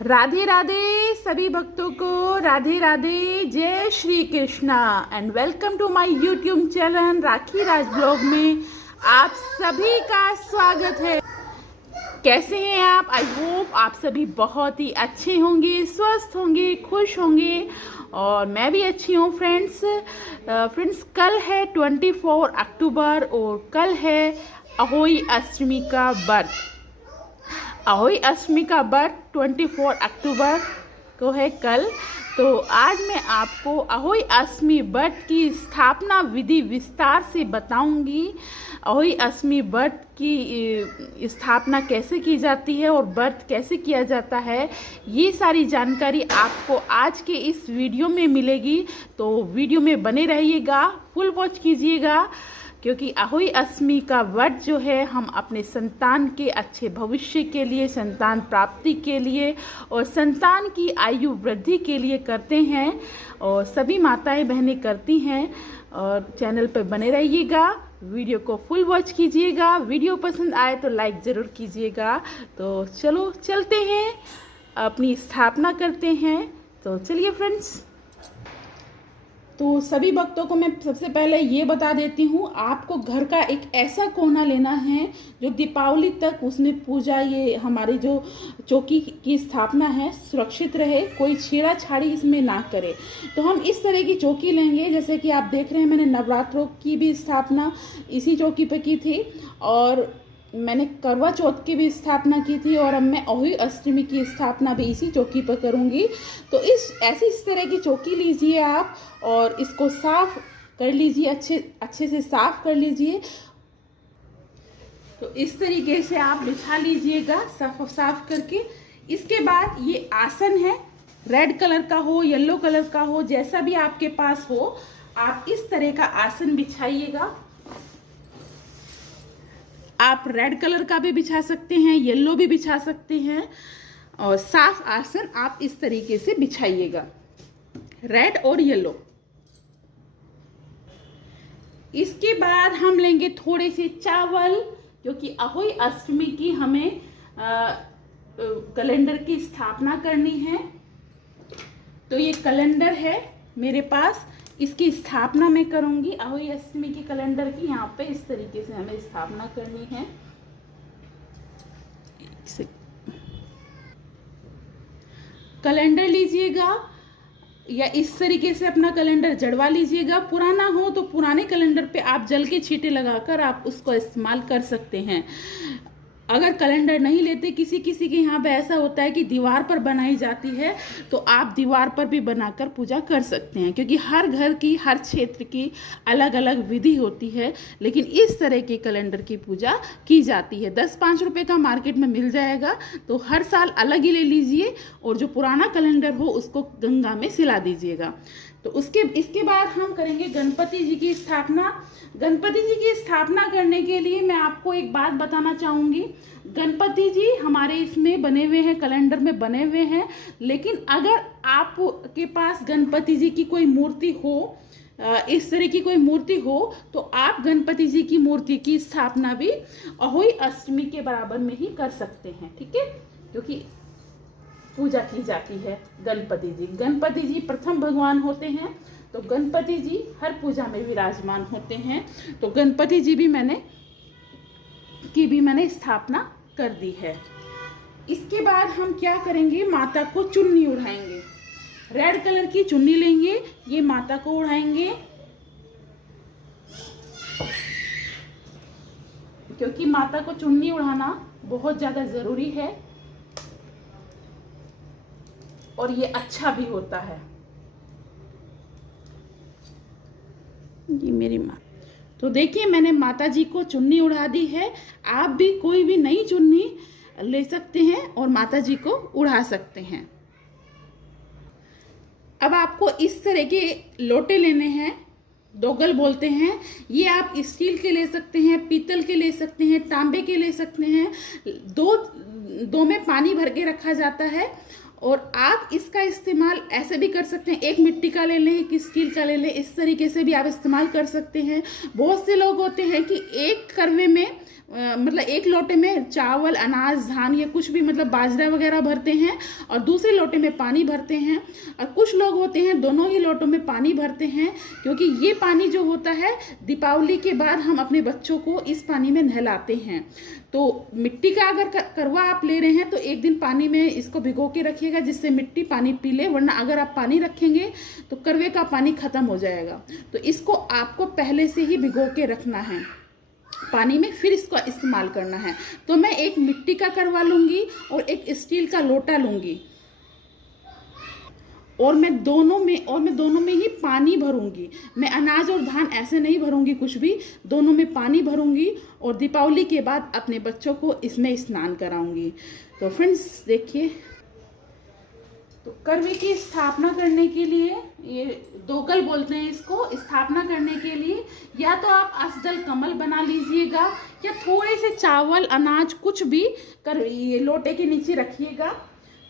राधे राधे सभी भक्तों को, राधे राधे, जय Shri Krishna and welcome to my YouTube channel Rakhi Raj blog में आप सभी का स्वागत है। कैसे हैं आप? आई होप आप सभी बहुत ही अच्छे होंगे, स्वस्थ होंगे, खुश होंगे और मैं भी अच्छी हूँ। फ्रेंड्स कल है 24 अक्टूबर और कल है अहोई अष्टमी का व्रत। अहोई अष्टमी का व्रत 24 अक्टूबर को है कल। तो आज मैं आपको अहोई अष्टमी व्रत की स्थापना विधि विस्तार से बताऊंगी। अहोई अष्टमी व्रत की स्थापना कैसे की जाती है और व्रत कैसे किया जाता है, ये सारी जानकारी आपको आज के इस वीडियो में मिलेगी। तो वीडियो में बने रहिएगा, फुल वॉच कीजिएगा, क्योंकि अहोई अष्टमी का व्रत जो है हम अपने संतान के अच्छे भविष्य के लिए, संतान प्राप्ति के लिए और संतान की आयु वृद्धि के लिए करते हैं और सभी माताएं बहनें करती हैं। और चैनल पर बने रहिएगा, वीडियो को फुल वॉच कीजिएगा। वीडियो पसंद आए तो लाइक ज़रूर कीजिएगा। तो चलो चलते हैं, अपनी स्थापना करते हैं। तो चलिए फ्रेंड्स, तो सभी भक्तों को मैं सबसे पहले ये बता देती हूँ, आपको घर का एक ऐसा कोना लेना है जो दीपावली तक उसमें पूजा, ये हमारी जो चौकी की स्थापना है, सुरक्षित रहे, कोई छेड़ाछाड़ी इसमें ना करे। तो हम इस तरह की चौकी लेंगे। जैसे कि आप देख रहे हैं, मैंने नवरात्रों की भी स्थापना इसी चौकी पर की थी और मैंने करवा चौथ की भी स्थापना की थी और अब मैं अहोई अष्टमी की स्थापना भी इसी चौकी पर करूंगी। तो इस तरह की चौकी लीजिए आप और इसको साफ कर लीजिए, अच्छे से साफ कर लीजिए। तो इस तरीके से आप बिछा लीजिएगा साफ करके। इसके बाद ये आसन है, रेड कलर का हो, येलो कलर का हो, जैसा भी आपके पास हो, आप इस तरह का आसन बिछाइएगा। आप रेड कलर का भी बिछा सकते हैं, येलो भी बिछा सकते हैं और साफ आसन आप इस तरीके से बिछाइएगा, रेड और येलो। इसके बाद हम लेंगे थोड़े से चावल, क्योंकि अहोई अष्टमी की हमें कैलेंडर की स्थापना करनी है। तो ये कैलेंडर है मेरे पास, इसकी स्थापना मैं करूंगी अहोई अष्टमी की कैलेंडर की। यहाँ पे इस तरीके से हमें स्थापना करनी है। कैलेंडर लीजिएगा या इस तरीके से अपना कैलेंडर जड़वा लीजिएगा। पुराना हो तो पुराने कैलेंडर पे आप जल के छींटे लगाकर आप उसको इस्तेमाल कर सकते हैं। अगर कैलेंडर नहीं लेते, किसी के यहाँ पे ऐसा होता है कि दीवार पर बनाई जाती है, तो आप दीवार पर भी बनाकर पूजा कर सकते हैं, क्योंकि हर घर की, हर क्षेत्र की अलग अलग विधि होती है। लेकिन इस तरह के कैलेंडर की पूजा की जाती है। 10-5 रुपये का मार्केट में मिल जाएगा, तो हर साल अलग ही ले लीजिए और जो पुराना कैलेंडर हो उसको गंगा में सिला दीजिएगा। तो इसके बाद हम करेंगे गणपति जी की स्थापना। गणपति जी की स्थापना करने के लिए मैं आपको एक बात बताना चाहूँगी। गणपति जी हमारे इसमें बने हुए हैं, कैलेंडर में बने हुए हैं, लेकिन अगर आपके पास गणपति जी की कोई मूर्ति हो, इस तरह की कोई मूर्ति हो, तो आप गणपति जी की मूर्ति की स्थापना भी अहोई अष्टमी के बराबर में ही कर सकते हैं, ठीक है? क्योंकि पूजा की जाती है गणपति जी। गणपति जी प्रथम भगवान होते हैं, तो गणपति जी हर पूजा में विराजमान होते हैं। तो गणपति जी भी मैंने स्थापना कर दी है। इसके बाद हम क्या करेंगे, माता को चुन्नी उड़ाएंगे। रेड कलर की चुन्नी लेंगे, ये माता को उड़ाएंगे, क्योंकि माता को चुन्नी उड़ाना बहुत ज्यादा जरूरी है और ये अच्छा भी होता है। ये मेरी माँ, तो देखिए मैंने माता जी को चुन्नी उड़ा दी है। आप भी कोई भी नई चुन्नी ले सकते हैं और माता जी को उड़ा सकते हैं। अब आपको इस तरह के लोटे लेने हैं, दोगल बोलते हैं। ये आप स्टील के ले सकते हैं, पीतल के ले सकते हैं, तांबे के ले सकते हैं। दो में पानी भर के रखा जाता है और आप इसका इस्तेमाल ऐसे भी कर सकते हैं, एक मिट्टी का ले लें, एक स्टील का ले लें, इस तरीके से भी आप इस्तेमाल कर सकते हैं। बहुत से लोग होते हैं कि एक करवे में मतलब एक लोटे में चावल, अनाज, धान या कुछ भी मतलब बाजरा वगैरह भरते हैं और दूसरे लोटे में पानी भरते हैं। और कुछ लोग होते हैं दोनों ही लोटों में पानी भरते हैं, क्योंकि ये पानी जो होता है दीपावली के बाद हम अपने बच्चों को इस पानी में नहलाते हैं। तो मिट्टी का अगर करवा आप ले रहे हैं तो एक दिन पानी में इसको भिगो के रखिएगा, जिससे मिट्टी पानी पी ले, वरना अगर आप पानी रखेंगे तो करवे का पानी खत्म हो जाएगा। तो इसको आपको पहले से ही भिगो के रखना है पानी में, फिर इसको इस्तेमाल करना है। तो मैं एक मिट्टी का करवा लूंगी और एक स्टील का लोटा लूंगी और मैं दोनों में ही पानी भरूंगी। मैं अनाज और धान ऐसे नहीं भरूंगी, कुछ भी, दोनों में पानी भरूंगी और दीपावली के बाद अपने बच्चों को इसमें स्नान कराऊंगी। तो फ्रेंड्स देखिए, तो करवे की स्थापना करने के लिए, ये दोगल बोलते हैं इसको, स्थापना करने के लिए या तो आप अष्टदल कमल बना लीजिएगा या थोड़े से चावल, अनाज कुछ भी कर ये लोटे के नीचे रखिएगा।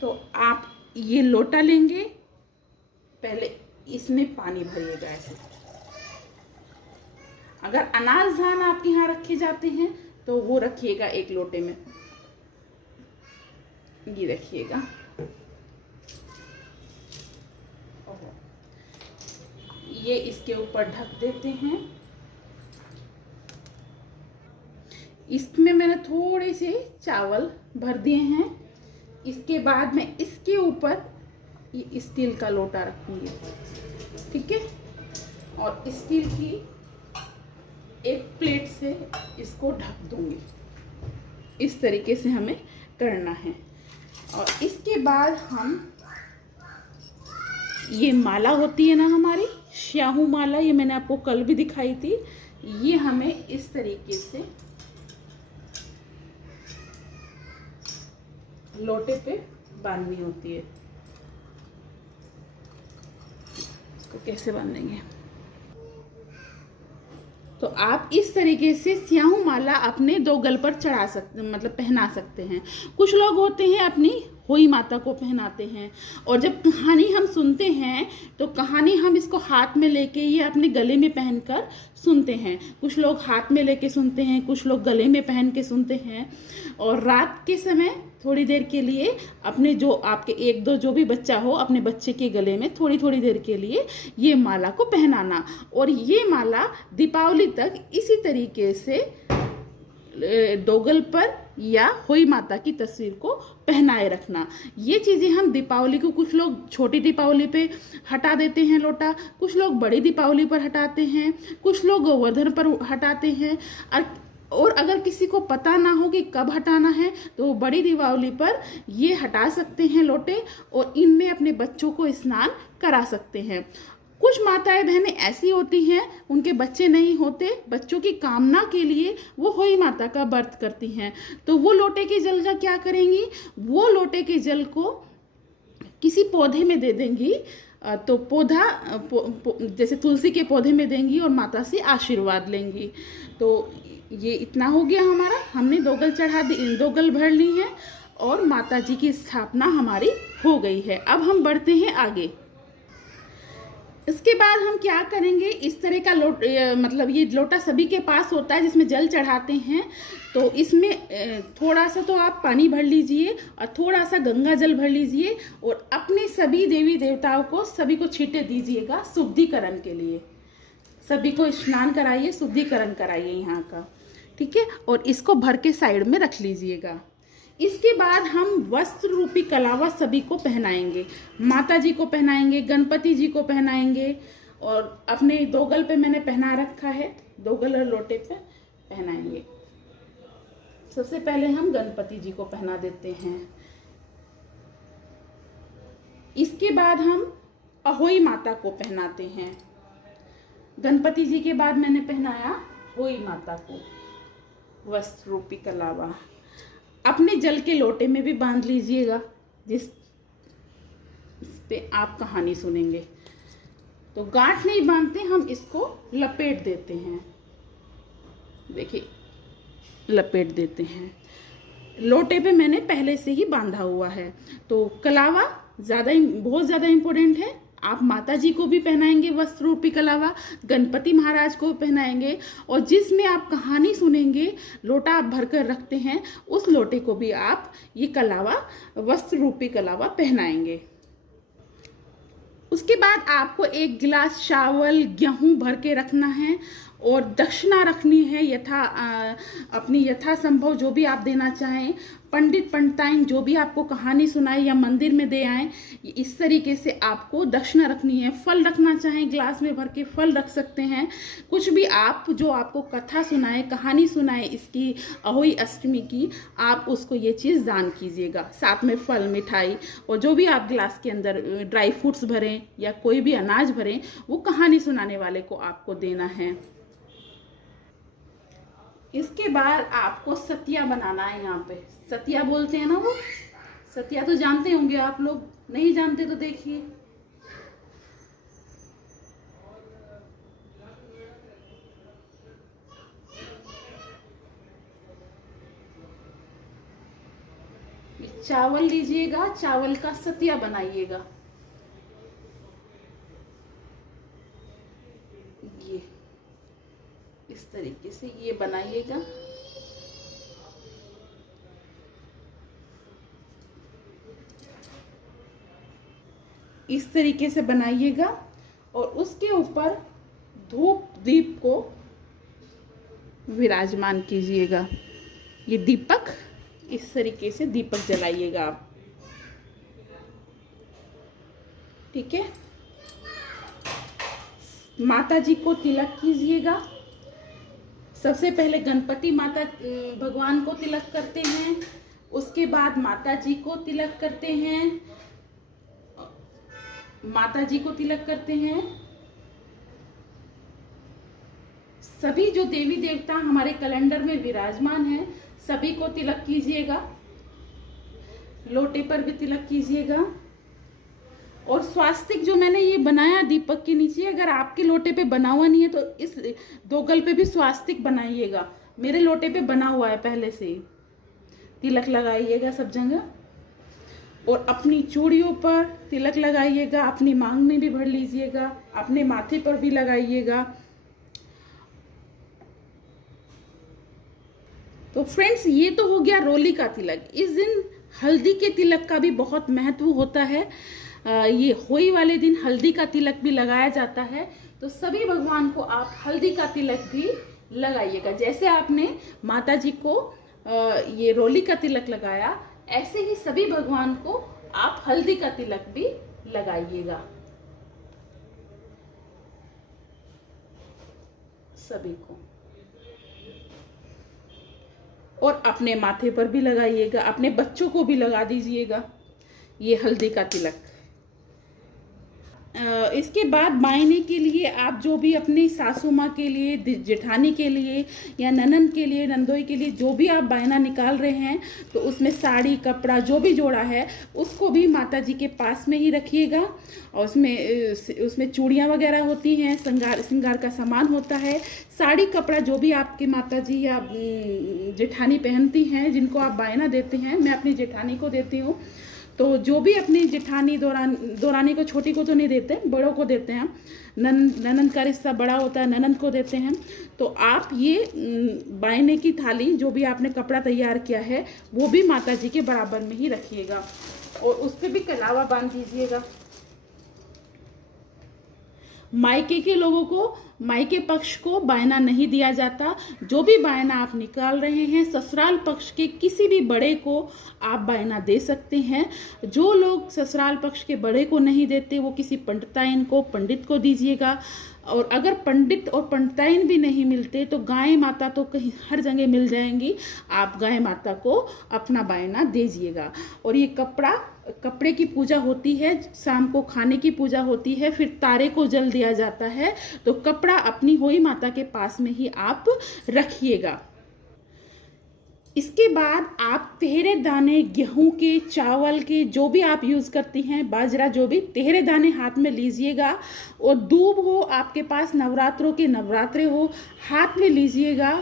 तो आप ये लोटा लेंगे, पहले इसमें पानी भरिएगा ऐसे। अगर अनाज धान आपके यहाँ रखे जाते हैं तो वो रखिएगा एक लोटे में, ये रखिएगा। ये इसके ऊपर ढक देते हैं। इसमें मैंने थोड़े से चावल भर दिए हैं। इसके बाद मैं इसके ऊपर ये स्टील का लोटा रखूंगी, ठीक है, और स्टील की एक प्लेट से इसको ढक दूंगी। इस तरीके से हमें करना है। और इसके बाद हम ये माला होती है ना हमारी श्याहू माला, ये मैंने आपको कल भी दिखाई थी, ये हमें इस तरीके से लोटे पे बांधनी होती है। इसको कैसे बांधेंगे, तो आप इस तरीके से स्याहू माला अपने दो गल पर चढ़ा सकते, मतलब पहना सकते हैं। कुछ लोग होते हैं अपनी होई माता को पहनाते हैं, और जब कहानी हम सुनते हैं तो कहानी हम इसको हाथ में लेके ये अपने गले में पहनकर सुनते हैं। कुछ लोग हाथ में लेके सुनते हैं, कुछ लोग गले में पहन के सुनते हैं। और रात के समय थोड़ी देर के लिए अपने जो आपके एक दो जो भी बच्चा हो, अपने बच्चे के गले में थोड़ी थोड़ी देर के लिए ये माला को पहनाना। और ये माला दीपावली तक इसी तरीके से डोगल पर या होई माता की तस्वीर को पहनाए रखना। ये चीज़ें हम दीपावली को, कुछ लोग छोटी दीपावली पे हटा देते हैं लोटा, कुछ लोग बड़ी दीपावली पर हटाते हैं, कुछ लोग गोवर्धन पर हटाते हैं। और अगर किसी को पता ना हो कि कब हटाना है तो वो बड़ी दीपावली पर ये हटा सकते हैं लोटे, और इनमें अपने बच्चों को स्नान करा सकते हैं। कुछ माताएं बहनें ऐसी होती हैं उनके बच्चे नहीं होते, बच्चों की कामना के लिए वो होई माता का व्रत करती हैं, तो वो लोटे के जल का क्या करेंगी, वो लोटे के जल को किसी पौधे में दे देंगी। तो पौधा जैसे तुलसी के पौधे में देंगी और माता से आशीर्वाद लेंगी। तो ये इतना हो गया हमारा, हमने दोगल चढ़ा दी, दोगल भर ली है और माता जी की स्थापना हमारी हो गई है। अब हम बढ़ते हैं आगे। इसके बाद हम क्या करेंगे, इस तरह का मतलब ये लोटा सभी के पास होता है जिसमें जल चढ़ाते हैं। तो इसमें थोड़ा सा तो आप पानी भर लीजिए और थोड़ा सा गंगा जल भर लीजिए और अपने सभी देवी देवताओं को सभी को छींटे दीजिएगा शुद्धिकरण के लिए। सभी को स्नान कराइए, शुद्धिकरण कराइए यहाँ का, ठीक है। और इसको भर के साइड में रख लीजिएगा। इसके बाद हम वस्त्र रूपी कलावा सभी को पहनाएंगे। माता जी को पहनाएंगे, गणपति जी को पहनाएंगे, और अपने दोगल पे मैंने पहना रखा है, दोगल और लोटे पे पहनाएंगे। सबसे पहले हम गणपति जी को पहना देते हैं। इसके बाद हम अहोई माता को पहनाते हैं। गणपति जी के बाद मैंने पहनाया होई माता को वस्त्र रूपी कलावा। अपने जल के लोटे में भी बांध लीजिएगा जिस पे आप कहानी सुनेंगे। तो गांठ नहीं बांधते, हम इसको लपेट देते हैं। देखिए, लपेट देते हैं। लोटे पे मैंने पहले से ही बांधा हुआ है। तो कलावा बहुत ज़्यादा इम्पोर्टेंट है। आप माता जी को भी पहनाएंगे वस्त्र रूपी कलावा, गणपति महाराज को पहनाएंगे, और जिसमें आप कहानी सुनेंगे, लोटा आप भरकर रखते हैं, उस लोटे को भी आप ये कलावा, वस्त्र रूपी कलावा पहनाएंगे। उसके बाद आपको 1 गिलास चावल गेहूं भर के रखना है और दक्षिणा रखनी है अपनी यथासंभव जो भी आप देना चाहें। पंडित पंडिताइन जो भी आपको कहानी सुनाए या मंदिर में दे आए, इस तरीके से आपको दक्षिणा रखनी है। फल रखना चाहें, ग्लास में भर के फल रख सकते हैं। कुछ भी आप जो आपको कथा सुनाए, कहानी सुनाए इसकी अहोई अष्टमी की, आप उसको ये चीज़ दान कीजिएगा। साथ में फल, मिठाई और जो भी आप गिलास के अंदर ड्राई फ्रूट्स भरें या कोई भी अनाज भरें, वो कहानी सुनाने वाले को आपको देना है। इसके बाद आपको सतिया बनाना है। यहाँ पे सतिया बोलते हैं ना, वो सतिया तो जानते होंगे आप लोग, नहीं जानते तो देखिए। चावल लीजिएगा, चावल का सतिया बनाइएगा। ये इस तरीके से ये बनाइएगा। इस तरीके से बनाइएगा और उसके ऊपर धूप दीप को विराजमान कीजिएगा। ये दीपक, इस तरीके से दीपक जलाइएगा आप, ठीक है। माता जी को तिलक कीजिएगा। सबसे पहले गणपति माता भगवान को तिलक करते हैं, उसके बाद माता जी को तिलक करते हैं, माता जी को तिलक करते हैं। सभी जो देवी देवता हमारे कैलेंडर में विराजमान हैं, सभी को तिलक कीजिएगा। लोटे पर भी तिलक कीजिएगा। और स्वास्तिक जो मैंने ये बनाया दीपक के नीचे, अगर आपके लोटे पे बना हुआ नहीं है तो इस दोगल पे भी स्वास्तिक बनाइएगा। मेरे लोटे पे बना हुआ है पहले से ही। तिलक लगाइएगा सब जगह और अपनी चूड़ियों पर तिलक लगाइएगा, अपनी मांग में भी भर लीजिएगा, अपने माथे पर भी लगाइएगा। तो फ्रेंड्स, ये तो हो गया रोली का तिलक। इस दिन हल्दी के तिलक का भी बहुत महत्व होता है। ये होली वाले दिन हल्दी का तिलक भी लगाया जाता है। तो सभी भगवान को आप हल्दी का तिलक भी लगाइएगा। जैसे आपने माता जी को ये रोली का तिलक लगाया, ऐसे ही सभी भगवान को आप हल्दी का तिलक भी लगाइएगा, सभी को। और अपने माथे पर भी लगाइएगा, अपने बच्चों को भी लगा दीजिएगा ये हल्दी का तिलक। इसके बाद बायने के लिए आप जो भी अपनी सासू माँ के लिए, जेठानी के लिए या ननंद के लिए, नंदोई के लिए जो भी आप बायना निकाल रहे हैं, तो उसमें साड़ी, कपड़ा जो भी जोड़ा है उसको भी माता जी के पास में ही रखिएगा। और उसमें चूड़ियाँ वगैरह होती हैं, श्रृंगार का सामान होता है। साड़ी, कपड़ा जो भी आपकी माता जी या जेठानी पहनती हैं, जिनको आप बायना देते हैं, मैं अपनी जेठानी को देती हूँ। तो जो भी अपनी जेठानी, दौरानी को, छोटी को तो नहीं देते, बड़ों को देते हैं। ननंद का रिश्ता बड़ा होता है, ननंद को देते हैं। तो आप ये बायने की थाली, जो भी आपने कपड़ा तैयार किया है, वो भी माता जी के बराबर में ही रखिएगा और उस पर भी कलावा बांध दीजिएगा। मायके के लोगों को, मायके पक्ष को बायना नहीं दिया जाता। जो भी बायना आप निकाल रहे हैं, ससुराल पक्ष के किसी भी बड़े को आप बायना दे सकते हैं। जो लोग ससुराल पक्ष के बड़े को नहीं देते, वो किसी पंडिताइन को, पंडित को दीजिएगा। और अगर पंडित और पंडिताइन भी नहीं मिलते तो गाय माता तो कहीं हर जगह मिल जाएंगी, आप गाय माता को अपना बायना दीजिएगा। और ये कपड़े की पूजा होती है, शाम को खाने की पूजा होती है, फिर तारे को जल दिया जाता है। तो कपड़ा अपनी होई माता के पास में ही आप रखिएगा। इसके बाद आप 13 दाने गेहूं के, चावल के, जो भी आप यूज़ करती हैं, बाजरा, जो भी 13 दाने हाथ में लीजिएगा। और दूब हो आपके पास, नवरात्रों के नवरात्रे हो, हाथ में लीजिएगा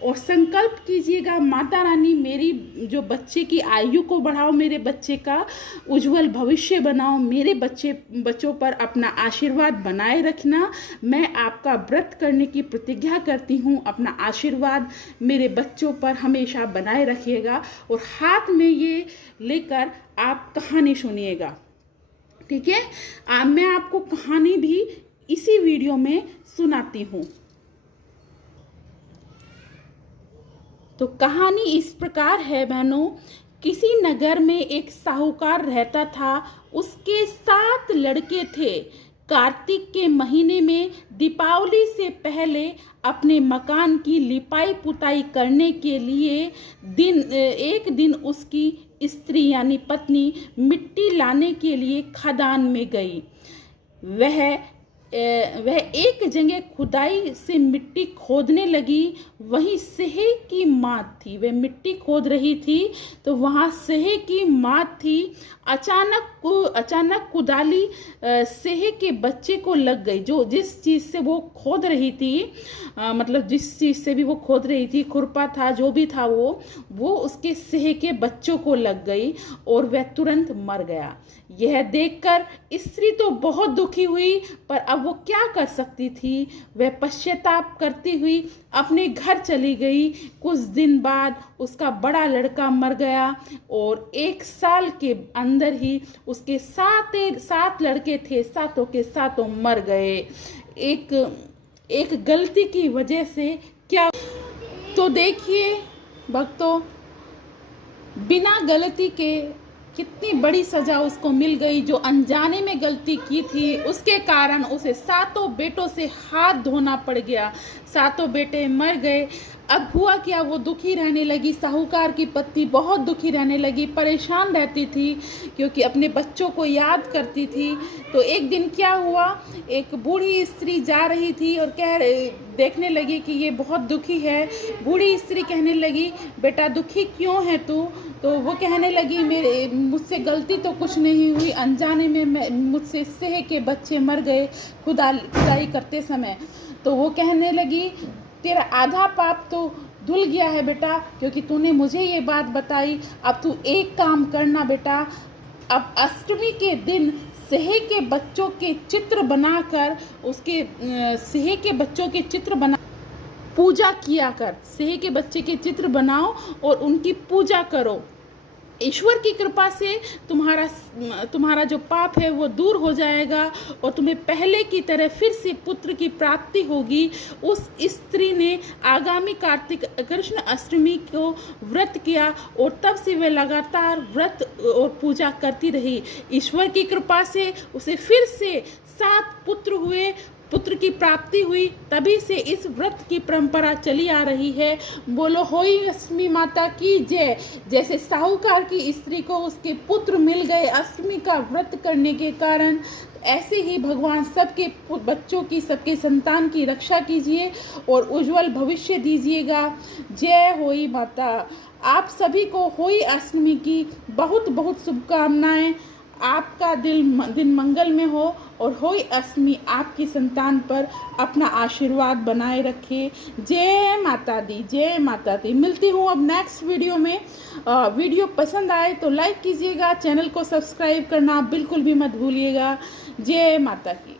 और संकल्प कीजिएगा, माता रानी मेरी जो बच्चे की आयु को बढ़ाओ, मेरे बच्चे का उज्जवल भविष्य बनाओ, मेरे बच्चों पर अपना आशीर्वाद बनाए रखना। मैं आपका व्रत करने की प्रतिज्ञा करती हूँ, अपना आशीर्वाद मेरे बच्चों पर हमेशा बनाए रखिएगा। और हाथ में ये लेकर आप कहानी सुनिएगा, ठीक है। मैं आपको कहानी भी इसी वीडियो में सुनाती हूँ। तो कहानी इस प्रकार है बहनों। किसी नगर में एक साहूकार रहता था। उसके 7 लड़के थे। कार्तिक के महीने में दीपावली से पहले अपने मकान की लिपाई पुताई करने के लिए एक दिन उसकी स्त्री यानी पत्नी मिट्टी लाने के लिए खदान में गई। वह एक जगह खुदाई से मिट्टी खोदने लगी। वहीं सेहे की माँ थी। वह मिट्टी खोद रही थी तो वहाँ सेहे की माँ थी। अचानक कुदाली सेहे के बच्चे को लग गई। जिस चीज़ से वो खोद रही थी, मतलब जिस चीज़ से भी वो खोद रही थी, खुरपा था जो भी था वो उसके सेहे के बच्चों को लग गई और वह तुरंत मर गया। यह देखकर स्त्री तो बहुत दुखी हुई, पर अब वो क्या कर सकती थी। वह पश्चाताप करती हुई अपने घर चली गई। कुछ दिन बाद उसका बड़ा लड़का मर गया और 1 साल के अंदर ही उसके 7 लड़के थे, 7 के 7 मर गए। एक गलती की वजह से। क्या तो देखिए भक्तों, बिना गलती के कितनी बड़ी सजा उसको मिल गई। जो अनजाने में गलती की थी उसके कारण उसे 7 बेटों से हाथ धोना पड़ गया। 7 बेटे मर गए। अब हुआ क्या, वो दुखी रहने लगी। साहूकार की पत्नी बहुत दुखी रहने लगी, परेशान रहती थी क्योंकि अपने बच्चों को याद करती थी। तो एक दिन क्या हुआ, एक बूढ़ी स्त्री जा रही थी और देखने लगी कि ये बहुत दुखी है। बूढ़ी स्त्री कहने लगी, बेटा दुखी क्यों है तू? तो वो कहने लगी, मुझसे गलती तो कुछ नहीं हुई, अनजाने में मुझसे सेहे के बच्चे मर गए खुदाई करते समय। तो वो कहने लगी, तेरा आधा पाप तो धुल गया है बेटा, क्योंकि तूने मुझे ये बात बताई। अब तू एक काम करना बेटा, अब अष्टमी के दिन सेहे के बच्चों के चित्र बनाकर सेहे के बच्चों के चित्र बना पूजा किया कर। सेहे के बच्चे के चित्र बनाओ और उनकी पूजा करो। ईश्वर की कृपा से तुम्हारा जो पाप है वो दूर हो जाएगा और तुम्हें पहले की तरह फिर से पुत्र की प्राप्ति होगी। उस स्त्री ने आगामी कार्तिक कृष्ण अष्टमी को व्रत किया और तब से वह लगातार व्रत और पूजा करती रही। ईश्वर की कृपा से उसे फिर से 7 पुत्र हुए, पुत्र की प्राप्ति हुई। तभी से इस व्रत की परंपरा चली आ रही है। बोलो होई अष्टमी माता की जय। जैसे साहूकार की स्त्री को उसके पुत्र मिल गए अष्टमी का व्रत करने के कारण, ऐसे ही भगवान सबके बच्चों की, सबके संतान की रक्षा कीजिए और उज्जवल भविष्य दीजिएगा। जय होई माता। आप सभी को होई अष्टमी की बहुत बहुत शुभकामनाएं। आपका दिन मंगल में हो और होई अष्टमी आपकी संतान पर अपना आशीर्वाद बनाए रखे। जय माता दी, जय माता दी। मिलती हूँ अब नेक्स्ट वीडियो में। वीडियो पसंद आए तो लाइक कीजिएगा, चैनल को सब्सक्राइब करना बिल्कुल भी मत भूलिएगा। जय माता की।